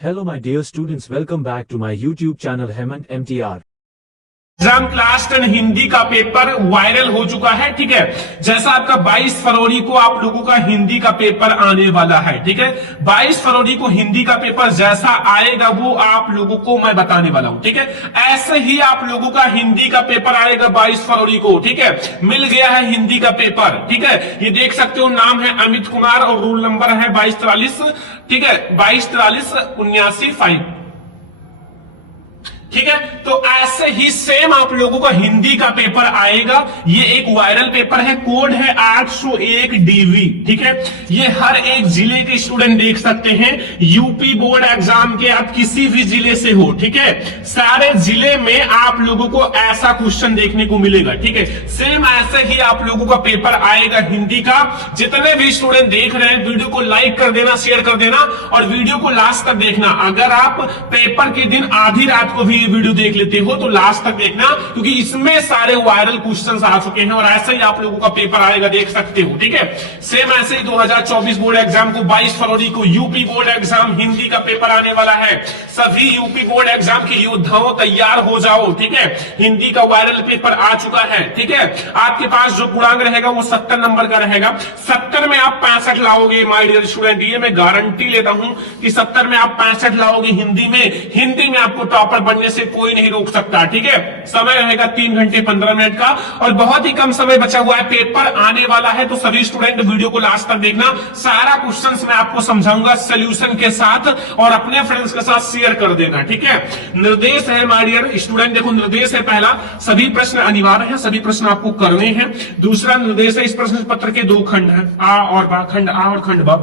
Hello my dear students, welcome back to my YouTube channel Hemant MTR। Exam class 10 Hindi का paper viral हो चुका है। ठीक है, जैसा आपका 22 फरवरी को आप लोगों का हिंदी का पेपर आने वाला है। ठीक है, 22 फरवरी को हिंदी का पेपर जैसा आएगा वो आप लोगों को मैं बताने वाला हूं। ठीक है, ऐसे ही आप लोगों का हिंदी का पेपर आएगा 22 फरवरी को। ठीक है, मिल गया है हिंदी का पेपर। ठीक है, ये देख सकते हो, नाम है अमित कुमार और रूल नंबर है 2243। ठीक है, 22437985। ठीक है, तो ऐसे ही सेम आप लोगों का हिंदी का पेपर आएगा। ये एक वायरल पेपर है, कोड है 801 डीवी। ठीक है, ये हर एक जिले के स्टूडेंट देख सकते हैं। यूपी बोर्ड एग्जाम के आप किसी भी जिले से हो, ठीक है, सारे जिले में आप लोगों को ऐसा क्वेश्चन देखने को मिलेगा। ठीक है, सेम ऐसे ही आप लोगों का पेपर आएगा हिंदी का। जितने भी स्टूडेंट देख रहे हैं, वीडियो को लाइक कर देना, शेयर कर देना और वीडियो को लास्ट तक देखना। अगर आप पेपर के दिन आधी रात को भी वीडियो देख लेते हो तो लास्ट तक देखना, क्योंकि इसमें सारे वायरल क्वेश्चंस आ चुके हैं और ऐसे ही आप लोगों का पेपर आएगा, देख सकते हो। ठीक है, सेम ऐसे ही 2024 बोर्ड एग्जाम को 22 फरवरी को यूपी बोर्ड एग्जाम हिंदी का पेपर आने वाला है। सभी यूपी बोर्ड एग्जाम के योद्धाओं तैयार हो जाओ। ठीक है, हिंदी का वायरल पेपर आ चुका है। ठीक है, आपके पास जो पूर्णांक रहेगा वो 70 नंबर का रहेगा। 70 में आप 65 लाओगे माय डियर स्टूडेंट, ये मैं गारंटी लेता हूं कि 70 में आप 65 लाओगे हिंदी में। हिंदी में आपको टॉपर बनने से कोई नहीं रोक सकता। ठीक है, समय रहेगा 3 घंटे 15 मिनट का और बहुत ही कम समय बचा हुआ है, पेपर आने वाला है। तो सभी स्टूडेंट वीडियो को लास्ट तक देखना, सारा क्वेश्चंस मैं आपको समझाऊंगा सॉल्यूशन के साथ और अपने फ्रेंड्स के साथ शेयर कर देना। ठीक है, निर्देश है माय डियर स्टूडेंट, देखो निर्देश है, पहला सभी प्रश्न अनिवार्य है, सभी प्रश्न आपको करने हैं। दूसरा निर्देश है, इस प्रश्न पत्र के 2 खंड है, आ और बा, खंड आ और खंड बा।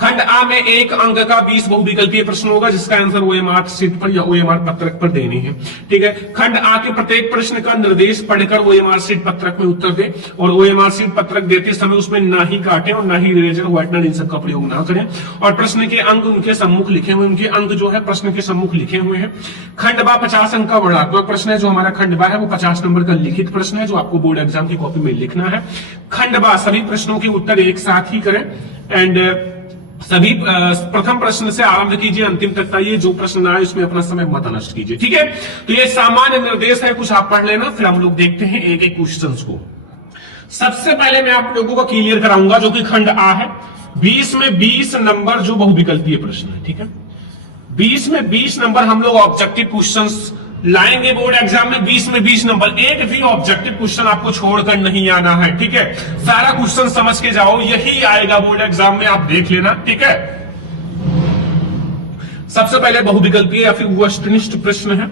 खंड आ में 1 अंक का 20 बहुविकल्पीय प्रश्न होगा जिसका आंसर ओएमआर शीट पर या ओएमआर पत्रक पर देनी है। ठीक है, खंड आ के प्रत्येक प्रश्न का निर्देश पढ़कर ओएमआर शीट पत्रक में उत्तर दे और ओएमआर शीट पत्रक देते समय उसमें ना ही काटें और ना ही इरेजर व्हाइटनर इन सब का प्रयोग ना करें और प्रश्न के अंक उनके सम्मुख लिखे हुए, उनके अंक जो है प्रश्न के सम्मुख लिखे हुए हैं। खंड बा 50 अंक का वर्णात्मक प्रश्न है, जो हमारा खंड बा है वो 50 नंबर का लिखित प्रश्न है जो आपको बोर्ड एग्जाम की कॉपी में लिखना है। खंड बा सभी प्रश्नों के उत्तर एक साथ ही करें एंड सभी प्रथम प्रश्न से आरंभ कीजिए, अंतिम तक आइए, जो प्रश्न आए उसमें अपना समय मत नष्ट कीजिए। ठीक है, तो ये सामान्य निर्देश है, कुछ आप पढ़ लेना, फिर हम लोग देखते हैं एक एक क्वेश्चंस को। सबसे पहले मैं आप लोगों को क्लियर कराऊंगा जो कि खंड आ है। 20 में 20 नंबर जो बहुविकल्पीय प्रश्न है। ठीक है, 20 में 20 नंबर हम लोग ऑब्जेक्टिव क्वेश्चंस लाएंगे बोर्ड एग्जाम में। 20 में 20 नंबर, एक भी ऑब्जेक्टिव क्वेश्चन आपको छोड़कर नहीं आना है। ठीक है, सारा क्वेश्चन समझ के जाओ, यही आएगा बोर्ड एग्जाम में, आप देख लेना। ठीक है, सबसे पहले बहुविकल्पीय या फिर वस्तुनिष्ठ प्रश्न है।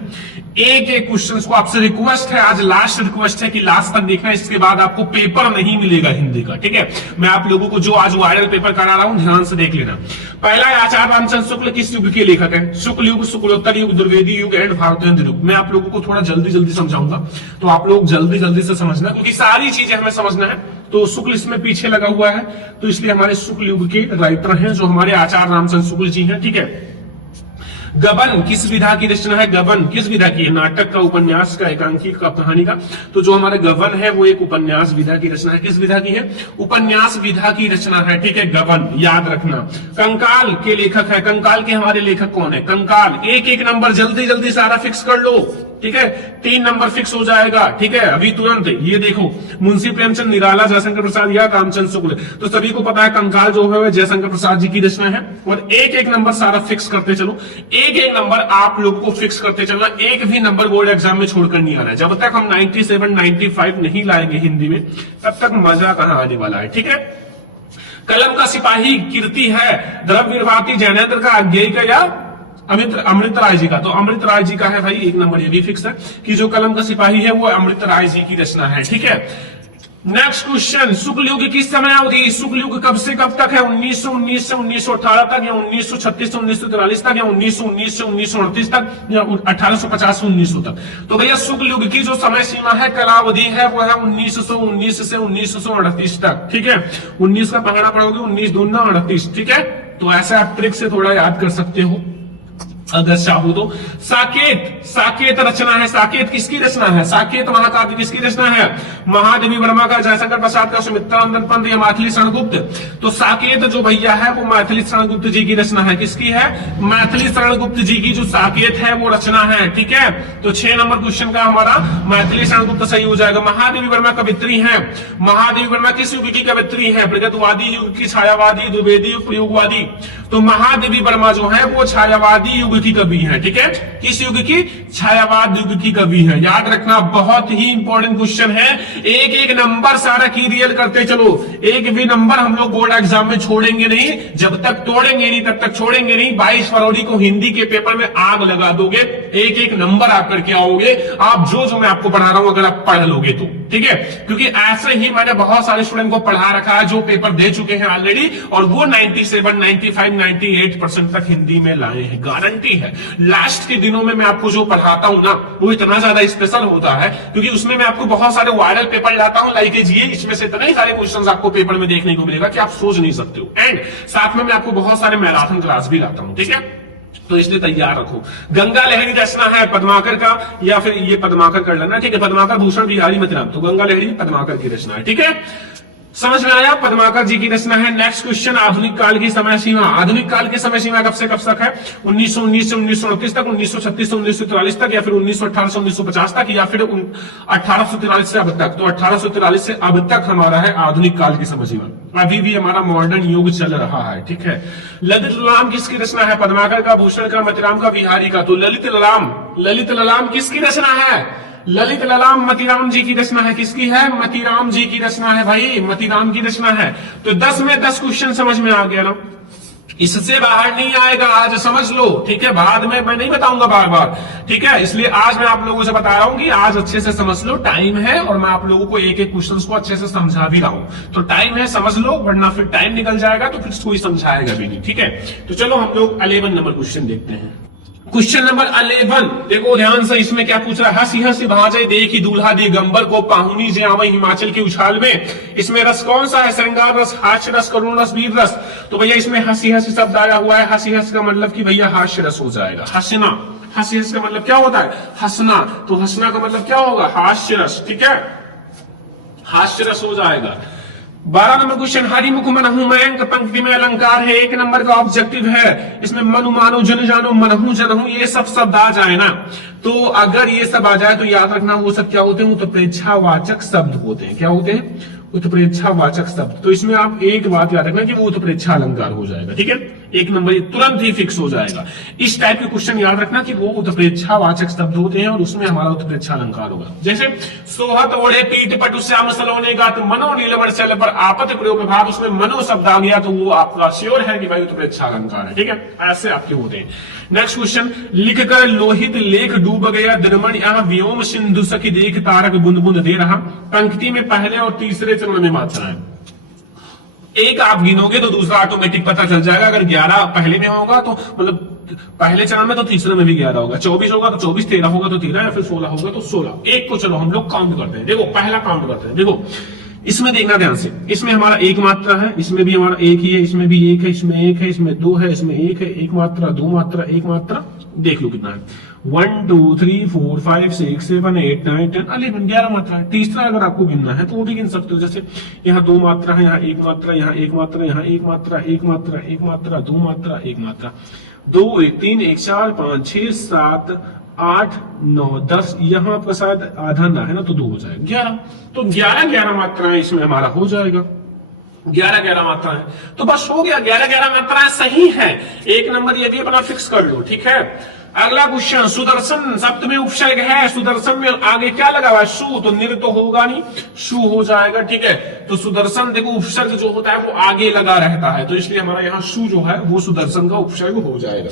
एक एक क्वेश्चन को आपसे रिक्वेस्ट है, आज लास्ट रिक्वेस्ट है कि लास्ट तक देखना, इसके बाद आपको पेपर नहीं मिलेगा हिंदी का। ठीक है, मैं आप लोगों को जो आज वायरल पेपर करा रहा हूं ध्यान से देख लेना। पहला है आचार्य रामचंद्र शुक्ल किस युग के लेखक है? शुक्ल युग, शुक्लोत्तर युग, द्विवेदी युग एंड भारतेंद्र युग। मैं आप लोगों को थोड़ा जल्दी जल्दी समझाऊंगा तो आप लोग जल्दी जल्दी से समझना, क्योंकि सारी चीजें हमें समझना है। तो शुक्ल इसमें पीछे लगा हुआ है, तो इसलिए हमारे शुक्ल युग के राइटर हैं जो हमारे आचार्य रामचंद्र शुक्ल जी हैं। ठीक है, गबन किस विधा की रचना है? गबन किस विधा की है? नाटक का, उपन्यास का, एकांकी का, कहानी का। तो जो हमारे गबन है वो एक उपन्यास विधा की रचना है। किस विधा की है? उपन्यास विधा की रचना है। ठीक है, गबन याद रखना। कंकाल के लेखक है, कंकाल के हमारे लेखक कौन है? कंकाल। एक एक नंबर जल्दी जल्दी सारा फिक्स कर लो। ठीक है, 3 नंबर फिक्स हो जाएगा। ठीक है, अभी तुरंत ये देखो, मुंशी प्रेमचंद, निराला, जयशंकर प्रसाद या रामचंद्र शुक्ल। तो सभी को पता है कंकाल जो है जयशंकर प्रसाद जी की रचना है। और एक एक नंबर सारा फिक्स करते चलो, एक एक नंबर आप लोगों को फिक्स करते चलना, एक भी नंबर बोर्ड एग्जाम में छोड़कर नहीं आना है। जब तक हम 97 95 नहीं लाएंगे हिंदी में, तब तक मजा कहां आने वाला है। ठीक है, कलम का सिपाही कीर्ति है, द्रव्य भारती जैनेन्द्र का, अज्ञेय का या अमृत राय जी का? तो अमृत राय जी का है भाई, एक नंबर ये भी फिक्स है कि जो कलम का सिपाही है वो अमृत राय जी की रचना है। ठीक है, नेक्स्ट क्वेश्चन, शुक्ल युग की समय अवधि? शुक्ल युग कब से कब तक है? 1919 से 1918 तक या 1936 से 1943 तक या 1919 से 1938 तक या 1850 से 1900 तक? तो भैया शुक्ल युग की जो समय सीमा है, कालावधि है, वो है 1919 से 1938 तक। ठीक है, 19 का पहाड़ा पढ़ोगे, 19 दूना 38। ठीक है, तो ऐसे आप ट्रिक से थोड़ा याद कर सकते हो। अगर चाहो तो साकेत, साकेत रचना है। साकेत किसकी रचना है? साकेत महाकाव्य किसकी रचना है? महादेवी वर्मा का, जयशंकर प्रसाद का, सुमित्रानंदन पंत या मैथिली शरण गुप्त? तो साकेत जो भैया है वो मैथिली शरण गुप्त जी की रचना है। किसकी है? मैथिली शरण गुप्त जी की जो साकेत है वो रचना है। ठीक है, तो 6 नंबर क्वेश्चन का हमारा मैथिली शरण गुप्त सही हो जाएगा। महादेवी वर्मा कवित्री है। महादेवी वर्मा किस युग की कवित्री है? प्रगतवादी युग की, छायावादी, द्विवेदी युग, प्रयोगवादी? तो महादेवी वर्मा जो है वो छायावादी युग की कवि है। ठीक है, किस युग की? छायावाद युग की कवि है। याद रखना, बहुत ही इंपॉर्टेंट क्वेश्चन है। एक एक नंबर सारा की रियल करते चलो, एक भी नंबर हम लोग बोर्ड एग्जाम में छोड़ेंगे नहीं। जब तक तोड़ेंगे नहीं तब तक छोड़ेंगे नहीं। 22 फरवरी को हिंदी के पेपर में आग लगा दोगे, एक एक नंबर आप करके आओगे। आप जो मैं आपको पढ़ा रहा हूं अगर आप पढ़ लोगे तो, ठीक है, क्योंकि ऐसे ही मैंने बहुत सारे स्टूडेंट को पढ़ा रखा है जो पेपर दे चुके हैं ऑलरेडी, और वो 97, 95, 98% तक हिंदी में लाए हैं, गारंटी है। लास्ट के दिनों में मैं आपको जो पढ़ाता हूं ना वो इतना ज्यादा स्पेशल होता है क्योंकि उसमें मैं आपको बहुत सारे वायरल पेपर लाता हूं, लाइक ये इसमें से इतने सारे क्वेश्चंस आपको पेपर में देखने को मिलेगा कि आप सोच नहीं सकते हो। एंड साथ में मैं आपको बहुत सारे मैराथन क्लास भी लाता हूं। ठीक है, तो इसलिए तैयार रखो। गंगा लहरी रचना है पद्माकर का, या फिर ये पद्माकर कर लेना। ठीक है, पद्माकर भूषण बिहारी मतिराम, तो गंगा लहरी पद्माकर की रचना है। ठीक है, समझ में आया? पद्माकर जी की रचना है। नेक्स्ट क्वेश्चन, आधुनिक काल की समय सीमा। आधुनिक काल की समय सीमा कब से कब तक है? 1919 से 1938 तक, 1936 से 1943 तक, या फिर 1918 से 1950 तक, या फिर 1843 से अब तक? तो 1843 से अब तक हमारा है आधुनिक काल की समय सीमा। अभी भी हमारा मॉडर्न युग चल रहा है। ठीक है, ललित ललाम किसकी रचना है? पद्माकर का, भूषण का, मतिराम का, बिहारी का? तो ललित ललाम, ललित ललाम किसकी रचना है? ललित ललाम मतीराम जी की रचना है। किसकी है? मतीराम जी की रचना है भाई, मतीराम की रचना है। तो 10 में 10 क्वेश्चन समझ में आ गया ना, इससे बाहर नहीं आएगा, आज समझ लो। ठीक है, बाद में मैं नहीं बताऊंगा बार बार। ठीक है, इसलिए आज मैं आप लोगों से बता रहा हूं कि आज अच्छे से समझ लो, टाइम है, और मैं आप लोगों को एक एक क्वेश्चन को अच्छे से समझा भी रहा हूं। तो टाइम है, समझ लो, वरना फिर टाइम निकल जाएगा तो फिर कोई समझाएगा भी नहीं। ठीक है, तो चलो हम लोग 11 नंबर क्वेश्चन देखते हैं। क्वेश्चन नंबर 11, देखो ध्यान से, इसमें क्या पूछ रहा है? हंसी हंसी भाजे देखी दूल्हा दिगंबर को, पाहुनी जे आवे हिमाचल के उछाल में। इसमें रस कौन सा है? श्रृंगार रस, हास्य रस, करुण रस, वीर रस? तो भैया इसमें हंसी हंसी शब्द आया हुआ है। हंसी हंस का मतलब कि भैया हास्य रस हो जाएगा, हंसना। हंसी हंस का मतलब क्या होता है? हंसना। तो हंसना का मतलब क्या होगा? हास्य रस। ठीक है, हास्य रस हो जाएगा। 12 नंबर क्वेश्चन, हरिमुख मनहु मयंक पंक्ति में अलंकार है, 1 नंबर का ऑब्जेक्टिव है। इसमें मनु मानो जन जानो मनहु जनहु ये सब शब्द आ जाए ना, तो अगर ये सब आ जाए तो याद रखना वो सब क्या होते हैं? उत्प्रेक्षावाचक शब्द होते हैं। क्या होते हैं? उत्प्रेक्षावाचक शब्द। तो इसमें आप एक बात याद रखना कि वो उत्प्रेक्षा अलंकार हो जाएगा। ठीक है, 1 नंबर ये तुरंत ही फिक्स हो जाएगा। इस टाइप के क्वेश्चन याद रखना कि वो उत्प्रेक्षावाचक शब्द होते हैं और उसमें हमारा उत्प्रेक्षा अलंकार होगा। जैसे सोहत ओढ़े पीठ पटु श्याम सलोने गात मनो नीलमण चल पर आपत प्रयोग विभाग, उसमें मनो शब्द आ गया तो वो आपका श्योर है कि भाई उत्प्रेक्षा अलंकार है। ठीक है, ऐसे आपके होते हैं। नेक्स्ट क्वेश्चन, लिख कर लोहित लेख डूब गया दरमण यहाँ व्योम सिंधु सखी देख तारक बुंद बुंद दे रहा। पंक्ति में पहले और तीसरे चरण में मात्रा है। एक आप गिनोगे तो दूसरा ऑटोमेटिक पता चल जाएगा। अगर 11 पहले में होगा तो मतलब पहले चरण में, तो तीसरे में भी 11 होगा। 24 होगा तो 24, 13 होगा तो 13, या फिर 16 होगा तो 16। एक को चलो हम लोग काउंट करते हैं। देखो पहला काउंट करते हैं। देखो इसमें देखना ध्यान से, इसमें हमारा 1 मात्रा है, इसमें भी हमारा 1 ही है, इसमें भी 1 है, इसमें 1 है, इसमें 2 है, इसमें 1 है, 1 मात्रा, 2 मात्रा, 1 मात्रा। देख लो कितना है, 1 2 3 4 5 6 7 8 9 10 11 11 मात्रा है। तीसरा अगर आपको गिनना है तो वो भी गिन सकते हो। जैसे यहाँ 2 मात्रा है, यहाँ 1 मात्रा, यहाँ 1 मात्रा, यहाँ 1 मात्रा, 1 मात्रा, 1 मात्रा, 2 मात्रा, 1 मात्रा, 2 1 3 1 4 5 6 7 8 9 10, यहाँ आपका शायद आधा ना है ना, तो 2 हो जाएगा 11। तो 11 11 मात्राएं इसमें हमारा हो जाएगा। 11 11 मात्राएं, तो बस हो गया। 11 11 मात्राएं सही है। 1 नंबर ये भी अपना फिक्स कर लो। ठीक है, अगला क्वेश्चन, सुदर्शन शब्द में उपसर्ग है, सुदर्शन में आगे क्या लगा हुआ है? सु, तो निर तो होगा नहीं, सु हो जाएगा। ठीक है, तो सुदर्शन देखो उपसर्ग जो होता है वो आगे लगा रहता है, तो इसलिए हमारा यहाँ सु जो है वो सुदर्शन का उपसर्ग हो जाएगा।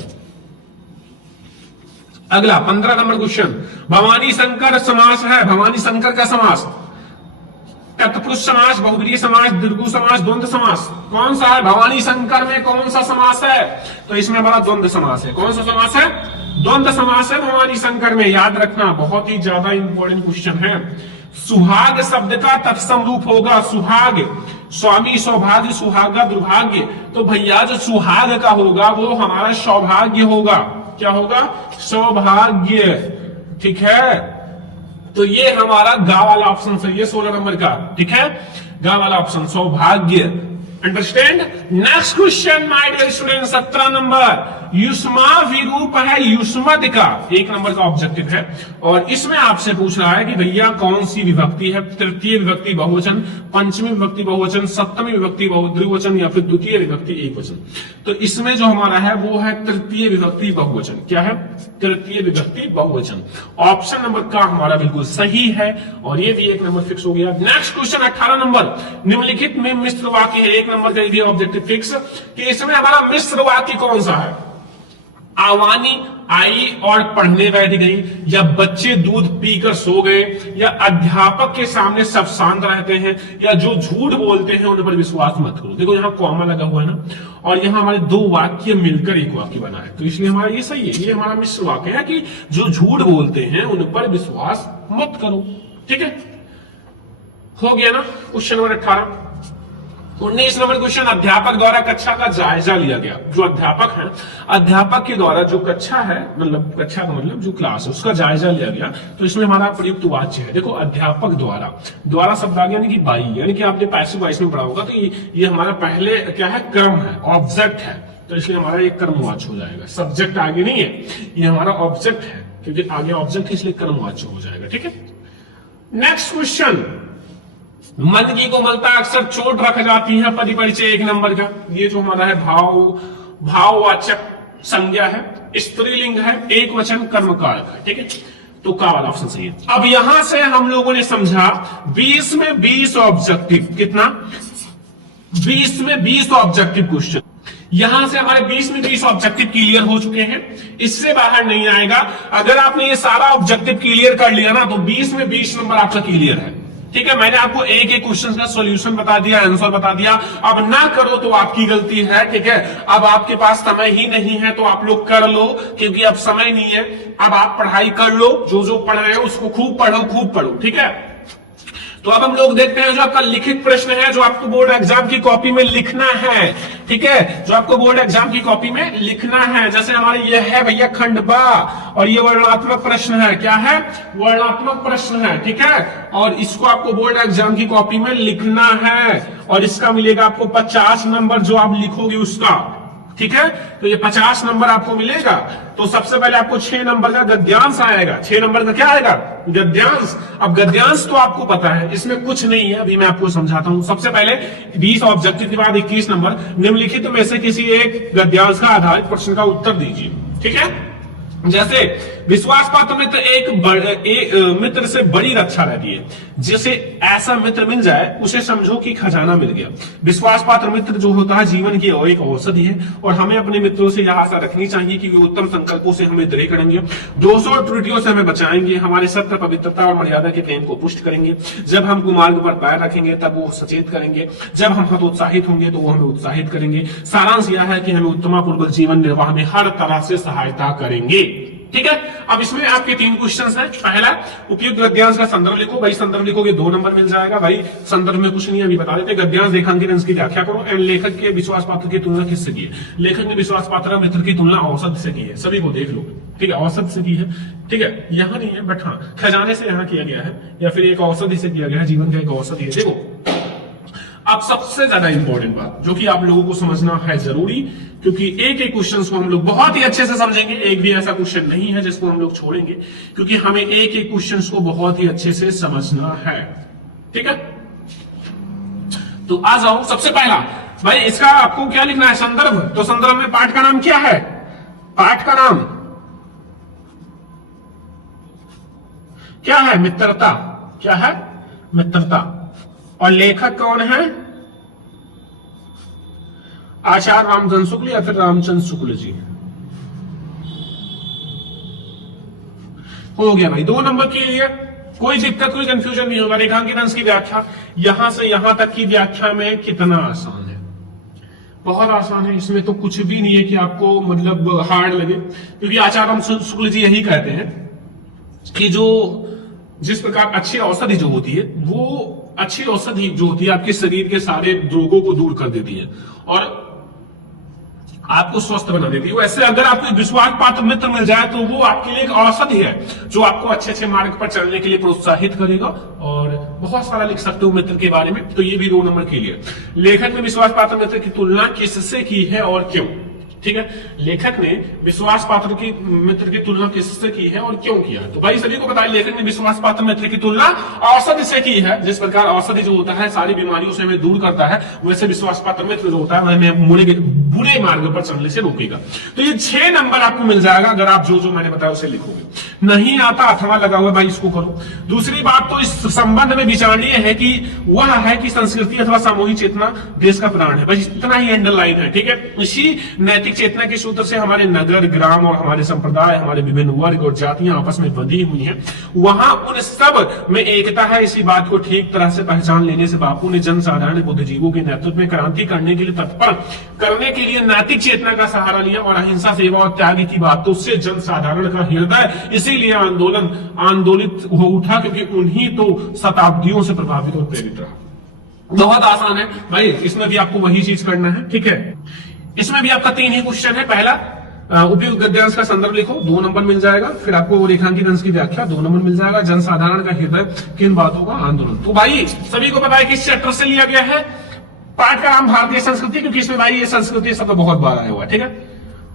अगला 15 नंबर क्वेश्चन, भवानी शंकर समास है। भवानी शंकर का समास, तत्पुरुष समास, बहुब्रीहि समास, दीर्घु समास, द्वंद्व समास, कौन सा है? भवानी शंकर में कौन सा समास है? तो इसमें हमारा द्वंद्व समास है। कौन सा समास है? द्वंद्व समास है भवानी शंकर में। याद रखना, बहुत ही ज्यादा इंपॉर्टेंट क्वेश्चन है। सुहाग शब्द का तत्सम रूप होगा सुहाग, स्वामी सौभाग्य, सुहागा दुर्भाग्य। तो भैया जो सुहाग का होगा वो हमारा सौभाग्य होगा। क्या होगा? सौभाग्य। ठीक है, तो ये हमारा गा वाला ऑप्शन सही है 16 नंबर का। ठीक है, गा वाला ऑप्शन सौभाग्य। Understand? Next question my dear student, 17 number. युष्मा विरूप है युष्मत का, 1 नंबर का ऑब्जेक्टिव है, और इसमें आपसे पूछ रहा है कि भैया कौन सी विभक्ति है? तृतीय विभक्ति बहुवचन, पंचमी विभक्ति बहुवचन, सप्तमी विभक्ति द्विवचन, या फिर द्वितीय विभक्ति एकवचन। तो इसमें जो हमारा है वो है तृतीय विभक्ति बहुवचन। क्या है? तृतीय विभक्ति बहुवचन। ऑप्शन नंबर का हमारा बिल्कुल सही है, और ये भी 1 नंबर फिक्स हो गया। Next question 18 number. निम्नलिखित में मिश्र वाक्य है, 1 नंबर का ऑब्जेक्टिव फिक्स, कि इसमें हमारा मिश्र वाक्य कौन सा है? आवानी आई और पढ़ने बैठ गई, या बच्चे दूध पीकर सो गए, या अध्यापक के सामने सब शांत रहते हैं, या जो झूठ बोलते हैं उन पर विश्वास मत करो। देखो यहाँ कॉमा लगा हुआ है ना, और यहाँ हमारे 2 वाक्य मिलकर एक वाक्य बना है, तो इसलिए हमारा ये सही है। ये हमारा मिश्र वाक्य है कि जो झूठ बोलते हैं उन पर विश्वास मत करो। ठीक है, हो गया ना क्वेश्चन नंबर 18। 19 नंबर क्वेश्चन, अध्यापक द्वारा कक्षा का जायजा लिया गया। जो अध्यापक है, अध्यापक के द्वारा जो कक्षा है, मतलब कक्षा का मतलब जो क्लास है, उसका जायजा लिया गया। तो इसमें हमारा प्रयुक्त वाच्य है। देखो अध्यापक द्वारा, द्वारा शब्द आ गया यानी कि बाई, यानी कि आपने पैसिव वॉइस में पढ़ा होगा। तो ये हमारा पहले क्या है? क्रम है, ऑब्जेक्ट है, तो इसलिए हमारा एक कर्मवाच्य हो जाएगा। सब्जेक्ट आगे नहीं है, ये हमारा ऑब्जेक्ट है, क्योंकि आगे ऑब्जेक्ट है इसलिए कर्मवाच्य हो जाएगा। ठीक है, नेक्स्ट क्वेश्चन। मन की कोमलता अक्सर चोट रख जाती है, परिचय 1 नंबर का। ये जो हमारा है भाववाचक संज्ञा है, स्त्रीलिंग है, एक वचन कर्मकारक है। ठीक है, तो का वाला ऑप्शन सही है। अब यहां से हम लोगों ने समझा 20 में 20 ऑब्जेक्टिव, कितना? 20 में 20 ऑब्जेक्टिव क्वेश्चन। यहां से हमारे 20 में 20 ऑब्जेक्टिव क्लियर हो चुके हैं, इससे बाहर नहीं आएगा। अगर आपने ये सारा ऑब्जेक्टिव क्लियर कर लिया ना, तो 20 में 20 नंबर आपका क्लियर है। ठीक है, मैंने आपको एक एक क्वेश्चन का सॉल्यूशन बता दिया, आंसर बता दिया। अब ना करो तो आपकी गलती है। ठीक है, अब आपके पास समय ही नहीं है तो आप लोग कर लो, क्योंकि अब समय नहीं है। अब आप पढ़ाई कर लो, जो जो पढ़ रहे हो उसको खूब पढ़ो, खूब पढ़ो। ठीक है, तो अब हम लोग देखते हैं जो आपका लिखित प्रश्न है, जो आपको बोर्ड एग्जाम की कॉपी में लिखना है। ठीक है, जो आपको बोर्ड एग्जाम की कॉपी में लिखना है। जैसे हमारे ये है भैया खंड बा, और ये वर्णनात्मक प्रश्न है। क्या है? वर्णनात्मक प्रश्न है। ठीक है, और इसको आपको बोर्ड एग्जाम की कॉपी में लिखना है, और इसका मिलेगा आपको 50 नंबर जो आप लिखोगे उसका। ठीक है, तो ये 50 नंबर आपको मिलेगा। तो सबसे पहले आपको 6 नंबर का गद्यांश आएगा। 6 नंबर का क्या आएगा? गद्यांश। अब गद्यांश तो आपको पता है, इसमें कुछ नहीं है, अभी मैं आपको समझाता हूं। सबसे पहले 20 ऑब्जेक्टिव के बाद 21 नंबर, निम्नलिखित में से किसी एक गद्यांश का आधारित प्रश्न का उत्तर दीजिए। ठीक है, जैसे विश्वास पात्र मित्र एक मित्र से बड़ी रक्षा रहती है। जिसे ऐसा मित्र मिल जाए उसे समझो कि खजाना मिल गया। विश्वास पात्र मित्र जो होता है जीवन की एक औषधि है, और हमें अपने मित्रों से यह आशा रखनी चाहिए कि वे उत्तम संकल्पों से हमें दृढ़ करेंगे, दोषों और त्रुटियों से हमें बचाएंगे, हमारे सत्य, पवित्रता और मर्यादा के प्रेम को पुष्ट करेंगे। जब हम कुमार्ग पर पैर रखेंगे तब वो सचेत करेंगे, जब हम हतोत्साहित होंगे तो वो हमें उत्साहित करेंगे। सारांश यह है कि हमें उत्तमपूर्वक जीवन निर्वाह में हर तरह से सहायता करेंगे। ठीक है, अब इसमें आपके 3 क्वेश्चंस हैं। पहला, उपयुक्त गद्यांश का संदर्भ लिखो। भाई संदर्भ लिखोगे 2 नंबर मिल जाएगा। भाई संदर्भ में कुछ नहीं, अभी बता देते। गद्यांश रेखांकित अंश की व्याख्या करो, एंड लेखक के विश्वास पात्र की तुलना किससे की है? लेखक ने विश्वास पात्र मित्र की तुलना औसत से की है। सभी को देख लो। ठीक है, औसत से की है। ठीक है, यहां नहीं है, बट हाँ खजाने से यहां किया गया है, या फिर एक औषधि से किया गया है। जीवन का एक औषधि है। देखो अब सबसे ज्यादा इंपॉर्टेंट बात जो कि आप लोगों को समझना है जरूरी, क्योंकि एक एक क्वेश्चन को हम लोग बहुत ही अच्छे से समझेंगे। एक भी ऐसा क्वेश्चन नहीं है जिसको हम लोग छोड़ेंगे, क्योंकि हमें एक एक क्वेश्चन को बहुत ही अच्छे से समझना है। ठीक है, तो आ जाओ। सबसे पहला भाई इसका आपको क्या लिखना है? संदर्भ। तो संदर्भ में पाठ का नाम क्या है? पाठ का नाम क्या है? मित्रता। क्या है? मित्रता। और लेखक कौन है? आचार्य रामचंद्र शुक्ल या फिर रामचंद्र शुक्ल जी। हो गया भाई 2 नंबर के लिए। कोई दिक्कत, कोई कंफ्यूजन नहीं होगा। रेखांकित अंश की व्याख्या यहां से यहां तक की व्याख्या में कितना आसान है, बहुत आसान है। इसमें तो कुछ भी नहीं है कि आपको मतलब हार्ड लगे, क्योंकि आचार्य रामचंद्र शुक्ल जी यही कहते हैं कि जिस प्रकार अच्छी औषधि जो होती है, वो अच्छी औषधि जो होती है आपके शरीर के सारे रोगों को दूर कर देती है, और आपको स्वस्थ बना देती है। वैसे अगर आपको विश्वास पात्र मित्र मिल जाए तो वो आपके लिए एक औषधि है जो आपको अच्छे अच्छे मार्ग पर चलने के लिए प्रोत्साहित करेगा, और बहुत सारा लिख सकते हो मित्र के बारे में। तो ये भी 2 नंबर के लिए। लेखक ने विश्वास पात्र मित्र की तुलना किससे की है और क्यों? ठीक है, लेखक ने विश्वास पात्र की मित्र की तुलना किससे की है और क्यों किया है? तो भाई सभी को बताइए, लेखक ने विश्वास पात्र मित्र की तुलना औषधि से की है। जिस प्रकार औषधि जो होता है सारी बीमारियों से हमें दूर करता है, वैसे विश्वास पात्र मित्र जो होता है हमें बुरे मार्ग पर चलने से रोकेगा। तो ये 6 नंबर आपको मिल जाएगा अगर आप जो जो मैंने बताया उसे लिखोगे। नहीं आता अथवा लगा हुआ, भाई इसको करो। दूसरी बात तो इस संबंध में विचारणीय है कि वह है कि संस्कृति अथवा सामूहिक चेतना देश का प्राण है। बस इतना ही अंडरलाइन है। ठीक है, इसी नैतिक चेतना के सूत्र से हमारे नगर, ग्राम और हमारे संप्रदाय, हमारे विभिन्न वर्ग और जातियां आपस में बंधी हुई हैं। वहां उन सब में एकता है। इसी बात को ठीक तरह से पहचान लेने से बापू ने जनसाधारण बुद्धिजीवों के नेतृत्व में क्रांति करने के लिए तत्पर करने के लिए नैतिक चेतना का सहारा लिया, और अहिंसा, सेवा और त्याग की बातों से जनसाधारण का हृदय इसीलिए आंदोलित हो उठा, क्योंकि उन्हीं तो शताब्दियों से प्रभावित और प्रेरित रहा। बहुत आसान है भाई, इसमें भी आपको वही चीज करना है। ठीक है, इसमें भी आपका 3 ही क्वेश्चन है। पहला, उपयुक्त गद्यांश का संदर्भ लिखो, 2 नंबर मिल जाएगा। फिर आपको रेखांकित अंश की व्याख्या, 2 नंबर मिल जाएगा। जनसाधारण का हृदय, किन बातों का आंदोलन। तो भाई सभी को पता है कि इस चैप्टर से लिया गया है। पाठ का नाम भारतीय संस्कृति, क्योंकि इसमें भाई ये संस्कृति शब्द बहुत बार आया हुआ है। ठीक है,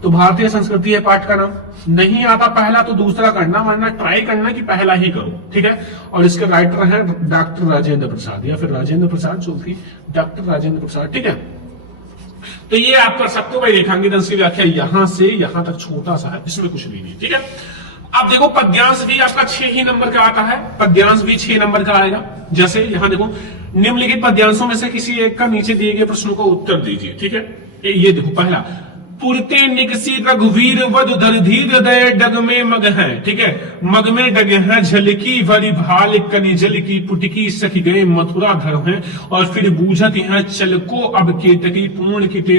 तो भारतीय संस्कृति है पाठ का नाम। नहीं आता पहला तो दूसरा करना, वरना ट्राई करना कि पहला ही करो। ठीक है, और इसके राइटर है डॉक्टर राजेंद्र प्रसाद, या फिर राजेंद्र प्रसाद, जो भी डॉक्टर राजेंद्र प्रसाद। ठीक है, तो ये आप कर सकते हो भाई। रेखांकित अंश की व्याख्या यहां से यहां तक छोटा सा है, इसमें कुछ भी नहीं। ठीक है, अब देखो पद्यांश भी आपका 6 ही नंबर का आता है। पद्यांश भी 6 नंबर का आएगा। जैसे यहां देखो, निम्नलिखित पद्यांशों में से किसी एक का नीचे दिए गए प्रश्नों का उत्तर दीजिए। ठीक है, ये देखो पहला, पुरते निकसी रघुवीर वध धीर दय डग में मग है। ठीक है, मग में डग है झलकी भरी भाल कनि जल की पुटकी सखी गए मथुरा धर है, और फिर बूझत है चलको अब केतकी पूर्ण किते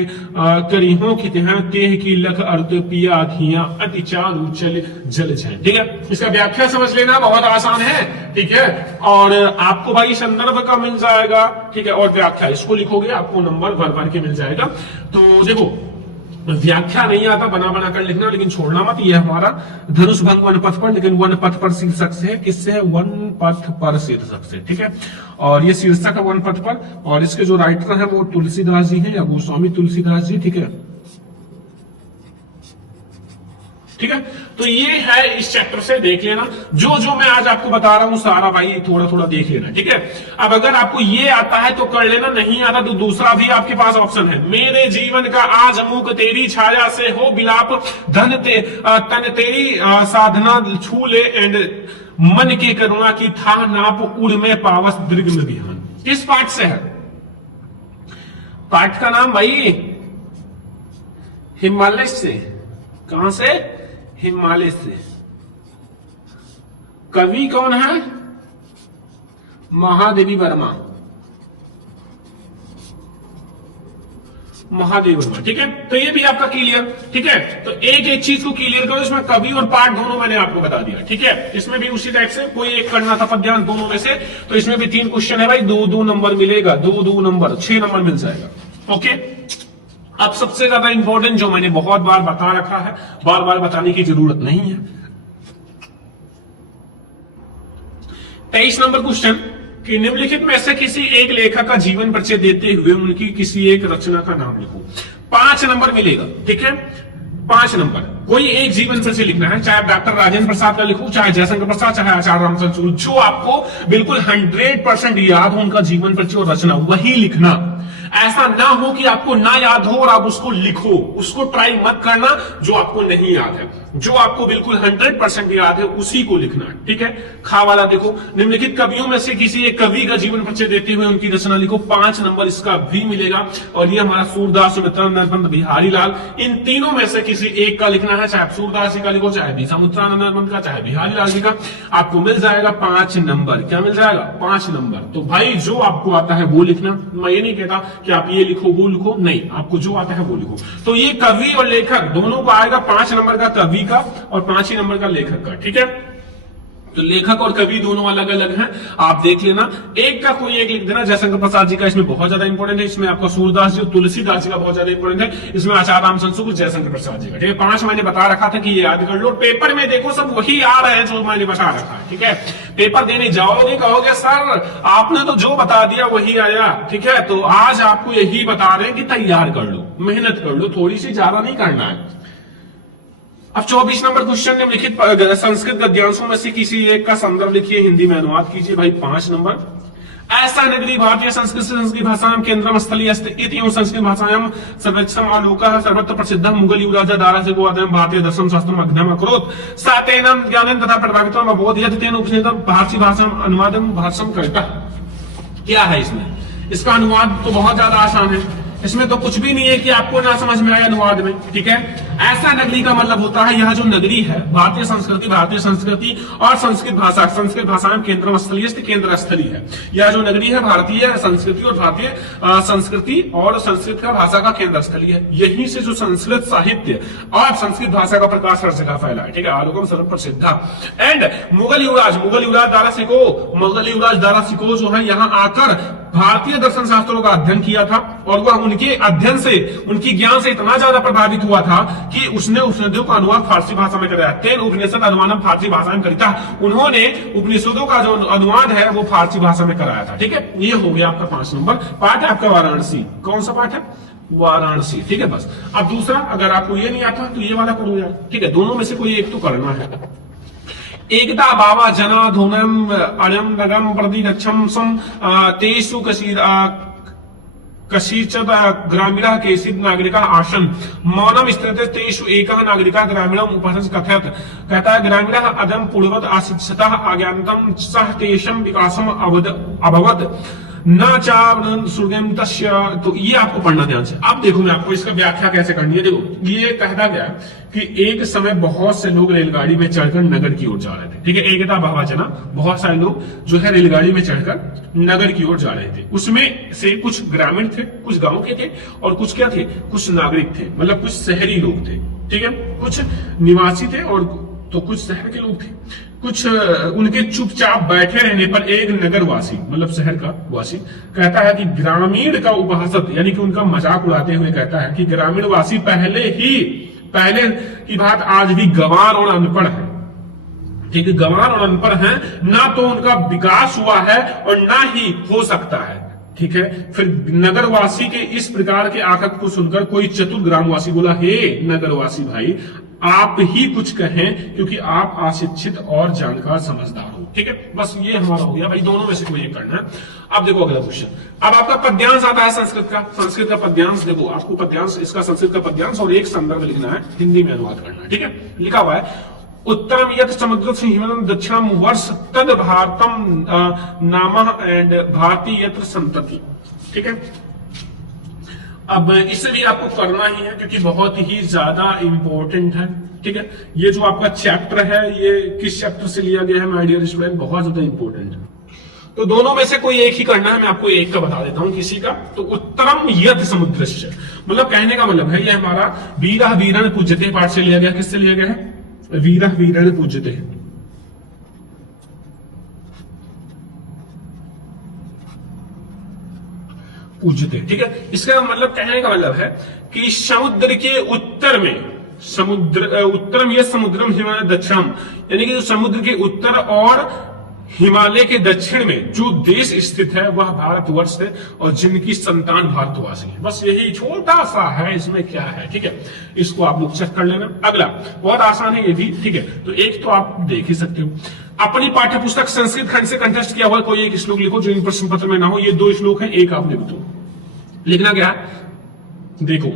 करिहो किते हैं तेह की लख अर्थ पिया घिया अति चारु चल जल जाए। ठीक है, इसका व्याख्या समझ लेना, बहुत आसान है। ठीक है, और आपको भाई संदर्भ का मिल जाएगा। ठीक है, और व्याख्या इसको लिखोगे आपको नंबर भर भर के मिल जाएगा। तो देखो, व्याख्या नहीं आता बना बना कर लिखना, लेकिन छोड़ना मत। ये हमारा धनुष भंग वन पथ पर, लेकिन वन पथ पर शीर्षक से है। किससे है? वन पथ पर शीर्षक से। ठीक है, और ये शीर्षक है वन पथ पर, और इसके जो राइटर है वो तुलसीदास जी हैं, या गोस्वामी तुलसीदास जी। ठीक है, ठीक है, तो ये है इस चैप्टर से देख लेना। जो जो मैं आज आपको बता रहा हूं सारा भाई थोड़ा थोड़ा देख लेना। ठीक है, अब अगर आपको ये आता है तो कर लेना, नहीं आता तो दूसरा भी आपके पास ऑप्शन है। मेरे जीवन का आज मुख तेरी छाया से हो बिलाप, तन तेरी साधना छू ले एंड मन के करुणा की था नाप उड़ में पावस दीर्घ में ध्यान। किस पाठ से है? पाठ का नाम भाई हिमालय से। कहां से? हिमालय से। कवि कौन है? महादेवी वर्मा। महादेव वर्मा। ठीक है, तो ये भी आपका क्लियर। ठीक है, तो एक एक चीज को क्लियर करो। इसमें कवि और पाठ दोनों मैंने आपको बता दिया। ठीक है, इसमें भी उसी टाइप से कोई एक करना था पद्यांश दोनों में से। तो इसमें भी 3 क्वेश्चन है भाई, 2-2 नंबर मिलेगा, 2-2 नंबर, 6 नंबर मिल जाएगा। ओके, अब सबसे ज्यादा इंपॉर्टेंट जो मैंने बहुत बार बता रखा है, बार बार बताने की जरूरत नहीं है। 23 नंबर क्वेश्चन कि निम्नलिखित में से किसी एक लेखक का जीवन परिचय देते हुए उनकी किसी एक रचना का नाम लिखो। 5 नंबर मिलेगा। ठीक है, 5 नंबर, कोई एक जीवन परिचय लिखना है। चाहे आप डॉक्टर राजेंद्र प्रसाद का लिखो, चाहे जयशंकर प्रसाद, चाहे आचार्य रामचंद्र, जो आपको बिल्कुल 100% याद हो उनका जीवन परिचय और रचना, वही लिखना। ऐसा ना हो कि आपको ना याद हो और आप उसको लिखो। उसको ट्राई मत करना जो आपको नहीं याद है। जो आपको बिल्कुल 100% याद है उसी को लिखना। ठीक है, खा वाला देखो, निम्नलिखित कवियों में से किसी एक कवि का जीवन परिचय देते हुए उनकी रचना लिखो। 5 नंबर इसका भी मिलेगा। और ये हमारा सूरदास, सुमित्रानंद, बिहारी लाल, इन तीनों में से किसी एक का लिखना है। चाहे सूरदास जी का लिखो, चाहे समुद्रानंद का, चाहे बिहारी लाल जी का, आपको मिल जाएगा 5 नंबर। क्या मिल जाएगा? 5 नंबर। तो भाई जो आपको आता है वो लिखना। मैं ये नहीं कहता कि आप ये लिखो वो लिखो, नहीं, आपको जो आता है वो लिखो। तो ये कवि और लेखक दोनों को आएगा 5 नंबर का कवि का और 5 ही नंबर का लेखक का। ठीक है, तो लेखक और कवि दोनों अलग अलग हैं, आप देख लेना। एक का कोई एक लिख देना। जयशंकर प्रसाद जी का इसमें बहुत ज्यादा इंपॉर्टेंट है, इसमें आपका सूरदास जी और तुलसीदास जी का बहुत ज्यादा इंपॉर्टेंट है, इसमें आचार्य रामचंद्र जयशंकर प्रसाद जी का। ठीक है, 5 मैंने बता रखा था कि ये याद कर लो। पेपर में देखो सब वही आ रहे हैं जो मैंने बता रखा है। ठीक है, पेपर देने जाओगे कहोगे सर आपने तो जो बता दिया वही आया। ठीक है, तो आज आपको यही बता रहे हैं कि तैयार कर लो, मेहनत कर लो, थोड़ी सी, ज्यादा नहीं करना है। अब 24 नंबर क्वेश्चन निम्नलिखित संस्कृत गद्यांशों में से किसी एक का संदर्भ लिखिए, हिंदी में अनुवाद कीजिए। भाई 5 नंबर, ऐसा नगरी भारतीय संस्कृत भाषायां केंद्रम स्थलीय इति एवं संस्कृत भाषायां सर्वोच्चम आलोकः सर्वत्र प्रसिद्धः मुगल युवराज दारासिको अध्ययन भारतीय दर्शन शास्त्रम अध्ययनम् अकरोत् सा तेन ज्ञानेन तथा प्रभावितम् अभवत् यत् तेन उपनिषदं भारतीय भाषां अनुवादं भाषण करता। क्या है इसमें? इसका अनुवाद तो बहुत ज्यादा आसान है, इसमें तो कुछ भी नहीं है कि आपको ना समझ में आए अनुवाद में। ठीक है, ऐसा नगरी का मतलब होता है यह जो नगरी है भारतीय संस्कृति और संस्कृत भाषा में केंद्र स्थलीय केंद्र स्थलीय है। यह जो नगरी है भारतीय संस्कृति और भारतीय संस्कृति और संस्कृत का भाषा का केंद्र स्थलीय है। यहीं से जो संस्कृत साहित्य और संस्कृत भाषा का प्रकाश हर जगह फैला है। ठीक है, आलोकम सर्व प्रसिद्ध। एंड मुगल युवराज दारा सिको जो है यहाँ आकर भारतीय दर्शन शास्त्रों का अध्ययन किया था और वह उनके अध्ययन से, उनकी ज्ञान से इतना ज्यादा प्रभावित हुआ था कि उसने उपनिषदों का अनुवाद फारसी भाषा में कराया। तेन उपनिषद अनुवादम फारसी भाषा में करता, उन्होंने उपनिषदों का जो अनुवाद है वो फारसी भाषा में कराया था। ठीक है, ये हो गया आपका 5 नंबर। पाठ है आपका वाराणसी। कौन सा पाठ है? वाराणसी। ठीक है, बस। अब दूसरा, अगर आपको ये नहीं आता तो ये वाला करो यार। ठीक है, दोनों में से कोई एक तो करना है। एकदा बाबा जना धुनम अयम नगम प्रतिगच्छम सम तेषु कशीचद ग्रामीणः केचित् नागरिका आसन मौनम स्थिरते तेषु एकः नागरिका ग्रामीणम उपहसन् कथयत्। कहता है ग्रामीणः अदम पूर्वत अशिक्षितः अज्ञानतम सह तेषां विकासम अभवत् न चावरण सुर्गम तस्य। तो ये आपको पढ़ना ध्यान से। अब देखो मैं आपको इसका व्याख्या कैसे करनी है। देखो ये कहता गया कि एक समय बहुत से लोग रेलगाड़ी में चढ़कर नगर की ओर जा रहे थे। ठीक है, एकता भावाचना, बहुत सारे लोग जो है रेलगाड़ी में चढ़कर नगर की ओर जा रहे थे। उसमें से कुछ ग्रामीण थे, कुछ गांव के थे और कुछ क्या थे, कुछ नागरिक थे, मतलब कुछ शहरी लोग थे। ठीक है, कुछ निवासी थे और तो कुछ शहर के लोग थे। कुछ उनके चुपचाप बैठे रहने पर एक नगरवासी, मतलब शहर का वासी, कहता है कि ग्रामीण का उपहासत, यानी कि उनका मजाक उड़ाते हुए कहता है कि ग्रामीण वासी पहले की बात आज भी गंवार और अनपढ़ है। ठीक है, गंवार और अनपढ़ हैं, ना तो उनका विकास हुआ है और ना ही हो सकता है। ठीक है, फिर नगरवासी के इस प्रकार के आकट को सुनकर कोई चतुर ग्रामवासी बोला, हे नगरवासी भाई, आप ही कुछ कहें क्योंकि आप अशिक्षित और जानकार समझदार हो। ठीक है, बस ये हमारा हो गया भाई, दोनों में से कोई एक करना है। अब देखो अगला क्वेश्चन। अब आपका पद्यांश आता है संस्कृत का पद्यांश। देखो आपको पद्यांश, इसका संस्कृत का पद्यांश और एक संदर्भ लिखना है, हिंदी में अनुवाद करना है। ठीक है, लिखा हुआ है उत्तरम यत समुद्र हिमनम दक्षिणम वर्ष तद भारतम नामः एंड भारतीय यत्र संतति। ठीक है, अब इसे भी आपको करना ही है क्योंकि बहुत ही ज्यादा इंपॉर्टेंट है। ठीक है, ये जो आपका चैप्टर है ये किस चैप्टर से लिया गया है माय डियर स्टूडेंट, बहुत ज्यादा इंपॉर्टेंट है। तो दोनों में से कोई एक ही करना है। मैं आपको एक का बता देता हूं किसी का। तो उत्तरम यत समुद्रश्च, मतलब कहने का मतलब है ये हमारा वीरा वीरण पूज्यते पाठ से लिया गया। किससे लिया गया है? वीरा वीरण पूज्यते। पूज्यते। ठीक है, इसका मतलब कहने का मतलब है कि समुद्र के उत्तर में, उत्तरम यह समुद्रम हिमालय दक्षिणम, यानी कि जो समुद्र के उत्तर और हिमालय के दक्षिण में जो देश स्थित है वह भारतवर्ष है और जिनकी संतान भारतवासी है। बस यही छोटा सा है, इसमें क्या है। ठीक है, इसको आप लोग चेक कर लेना। अगला बहुत आसान है ये भी। ठीक है, तो एक तो आप देख ही सकते हो। अपनी पाठ्य पुस्तक संस्कृत खंड से कंटेस्ट किया हुआ कोई एक श्लोक लिखो जो इन प्रश्न पत्र में ना हो। ये 2 श्लोक हैं, एक आप लिख दो। लिखना क्या है? देखो,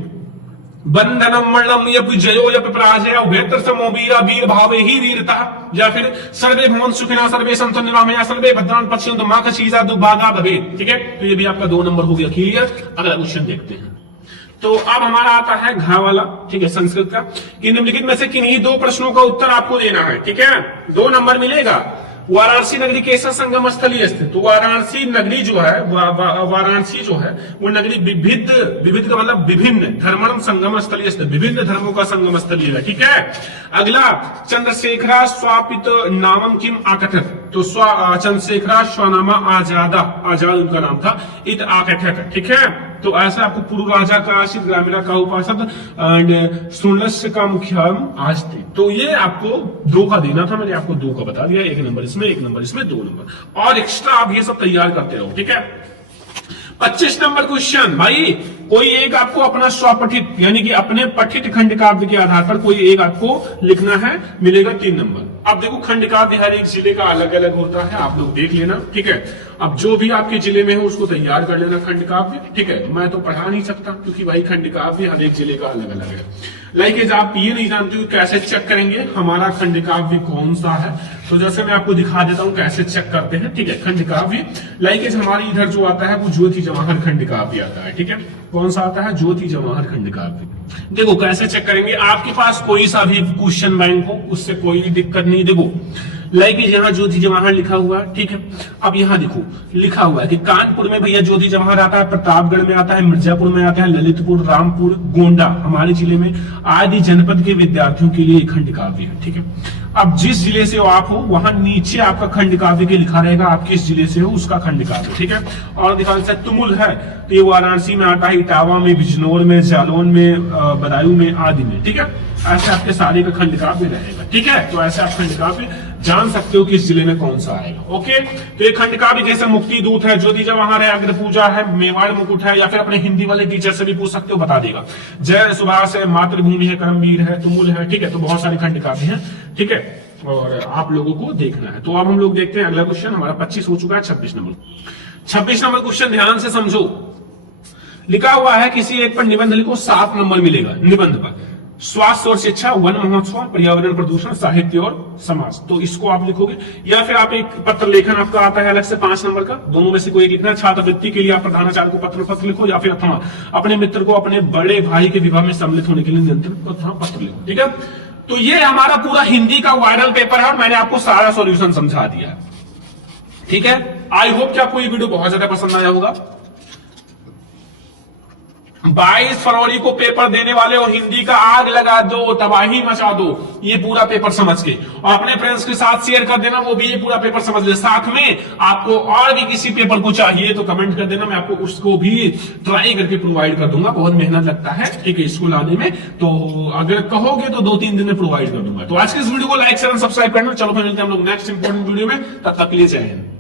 बंधनम मरणम यप जयो यप पराजय बेहतर समो वीरा वीर भावे ही वीरता, या फिर सर्वे भवन सुखिना सर्वे संतो निरामया सर्वे भद्रान पश्यन्तु मां कशीजा दुर्भागा भवे। ठीक है, तो ये भी आपका 2 नंबर हो गया क्लियर। अगला क्वेश्चन देखते हैं। तो अब हमारा आता है घ वाला। ठीक है, संस्कृत का कि निम्नलिखित में से किन्हीं 2 प्रश्नों का उत्तर आपको देना है। ठीक है, 2 नंबर मिलेगा। वाराणसी नगरी कैसा संगम स्थली स्थित? तो वाराणसी नगरी जो है, वाराणसी जो है वो नगरी विविध का मतलब विभिन्न धर्मण संगम स्थली स्थित, विभिन्न धर्मों का संगम स्थली है। ठीक है। अगला, चंद्रशेखरा स्वापित नामम किम आकथत? तो चंद्रशेखरा स्वनामा आजाद उनका नाम था, इत आकथत। ठीक है। तो ऐसा आपको पूर्व राजा का आशित, ग्रामीणा का उपासद एंड सुनलस्य का मुख्यम आज थे। तो ये आपको 2 का देना था, मैंने आपको 2 का बता दिया, 1 नंबर इसमें, 1 नंबर इसमें, 2 नंबर। और एक्स्ट्रा आप ये सब तैयार करते रहो। ठीक है। 25 नंबर क्वेश्चन, भाई कोई एक आपको अपना स्वपठित यानी कि अपने पठित खंड काव्य के आधार पर कोई एक आपको लिखना है, मिलेगा 3 नंबर। अब देखो खंड काव्य हर एक जिले का अलग अलग होता है, आप लोग देख लेना। ठीक है। अब जो भी आपके जिले में हो उसको तैयार कर लेना खंड काव्य। ठीक है। मैं तो पढ़ा नहीं सकता क्योंकि भाई खंड काव्य हर एक जिले का अलग अलग है। लाइक आप ये नहीं जानते हो कैसे चेक करेंगे हमारा खंड काव्य कौन सा है, तो जैसे मैं आपको दिखा देता हूँ कैसे चेक करते हैं। ठीक है। खंड काव्य लाइक हमारी इधर जो आता है वो ज्योति जवाहर खंड काव्य आता है। ठीक है। कौन सा आता है? ज्योति जवाहर खंड काव्य। देखो कैसे चेक करेंगे, आपके पास कोई सा भी क्वेश्चन बैंक हो उससे कोई दिक्कत नहीं। देखो लाइक यहाँ ज्योति जवाहर लिखा हुआ है। ठीक है। अब यहाँ देखो लिखा हुआ है कि कानपुर में भैया ज्योति जवाहर आता है, प्रतापगढ़ में आता है, मिर्जापुर में आता है, ललितपुर, रामपुर, गोंडा हमारे जिले में आदि जनपद के विद्यार्थियों के लिए खंड काव्य है। ठीक है। अब जिस जिले से आप हो वहां नीचे आपका खंड काव्य के लिखा रहेगा, आप किस जिले से हो उसका खंड काव्य। ठीक है। और दिखा सकते तुमुल है तो ये वाराणसी में आता है, इटावा में, बिजनौर में, जालौन में, बदायूं में आदि में। ठीक है। ऐसे आपके सारे का खंड काव्य रहेगा। ठीक है। तो ऐसे आप खंड काव्य जान सकते हो किस जिले में कौन सा आएगा। ओके। तो ये खंड काव्य जैसे मुक्ति दूत है, ज्योति जवाहर है, अग्र पूजा है, मेवाड़ मुकुट है, या फिर अपने हिंदी वाले टीचर से भी पूछ सकते हो, बता देगा। जय सुभाष है, मातृभूमि है, कर्मवीर है, तुमुल है। ठीक है। तो बहुत सारे खंड काव्य हैं। ठीक है। और आप लोगों को देखना है। तो अब हम लोग देखते हैं अगला क्वेश्चन। हमारा 25 हो चुका है, 26 नंबर। 26 नंबर क्वेश्चन ध्यान से समझो। लिखा हुआ है किसी एक पर निबंध लिखो, 7 नंबर मिलेगा निबंध पर। स्वास्थ्य और शिक्षा, वन महोत्सव, पर्यावरण प्रदूषण, साहित्य और समाज। तो इसको आप लिखोगे, या फिर आप एक पत्र लेखन आपका आता है अलग से 5 नंबर का, दोनों में से कोई एक लिखना है। छात्रवृत्ति के लिए आप प्रधानाचार्य को पत्र लिखो, या फिर अथवा अपने मित्र को अपने बड़े भाई के विवाह में सम्मिलित होने के लिए निमंत्रित अथवा पत्र लिखो। ठीक है। तो ये हमारा पूरा हिंदी का वायरल पेपर है और मैंने आपको सारा सॉल्यूशन समझा दिया। ठीक है। आई होप कि आपको ये वीडियो बहुत ज्यादा पसंद आया होगा। 22 फरवरी को पेपर देने वाले हो, हिंदी का आग लगा दो, तबाही मचा दो ये पूरा पेपर समझ के, और अपने फ्रेंड्स के साथ शेयर कर देना, वो भी ये पूरा पेपर समझ ले। साथ में आपको और भी किसी पेपर को चाहिए तो कमेंट कर देना, मैं आपको उसको भी ट्राई करके प्रोवाइड कर दूंगा। बहुत मेहनत लगता है ठीक है इसको लाने में, तो अगर कहोगे तो 2-3 दिन में प्रोवाइड कर दूंगा। तो आज के इस वीडियो को लाइक शेयर सब्सक्राइब करना। चलो फिर मिलते हैं हम लोग नेक्स्ट इंपॉर्टेंट वीडियो में, तब तक के लिए जय हिंद।